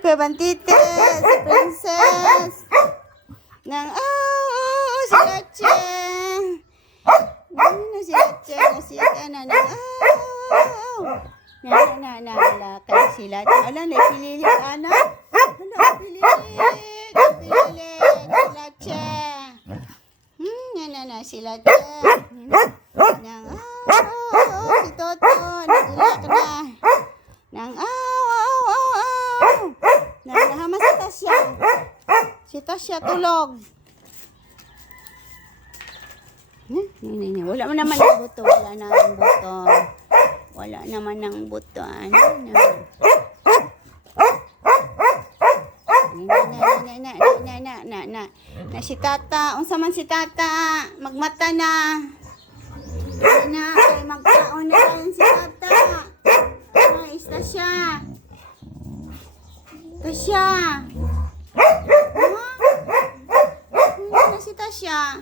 Pebantite, si Princess. Nang, si Lache. Si Lache, nasita na, nang, kay si Lache. Ala, naipilili ka na. Ala, pililit, si Lache. Si Lache. Nang, si Toto, nagilak na. Nang, Nahama si Tasya. Si Tasya tulog. Wala naman ng buto. Wala naman buto. Wala naman ng buto. Na si Tata. Unsa man si Tata. Magmata na. Na kay magkaon na rin si Tata. Is Tasya. Tasya. Hindi na si Tasya.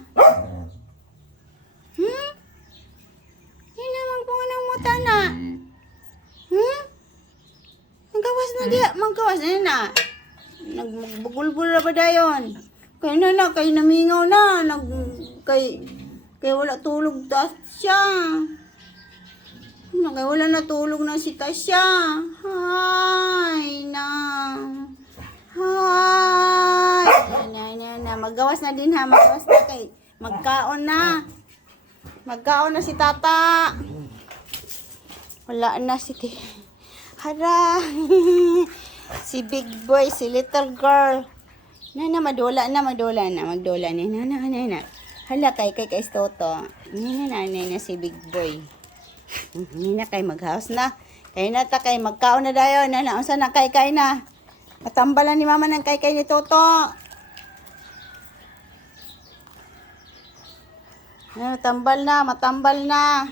Hindi naman po ng muta na. Nagawas na diya. Magawas na na. Nagbugulbul na ba dayon? Kaya na, kay namingaw na. Kay wala tulog Tasya. Kaya wala natulog na si Tasya. Hi na. Hi. Na. Maggawas na din ha. Maggawas na kay. Magkaon na. Magkaon na si Tata. Wala na si Hara. Si Big Boy, si Little Girl. Magdola na. Na. Hala kay Toto. Na si Big Boy. Hindi na kay mag-house na. Kaya na ta kay magkaon na dayon. Unsa na kay na. Matambalan ni mama ng kay ni Toto. Matambal na.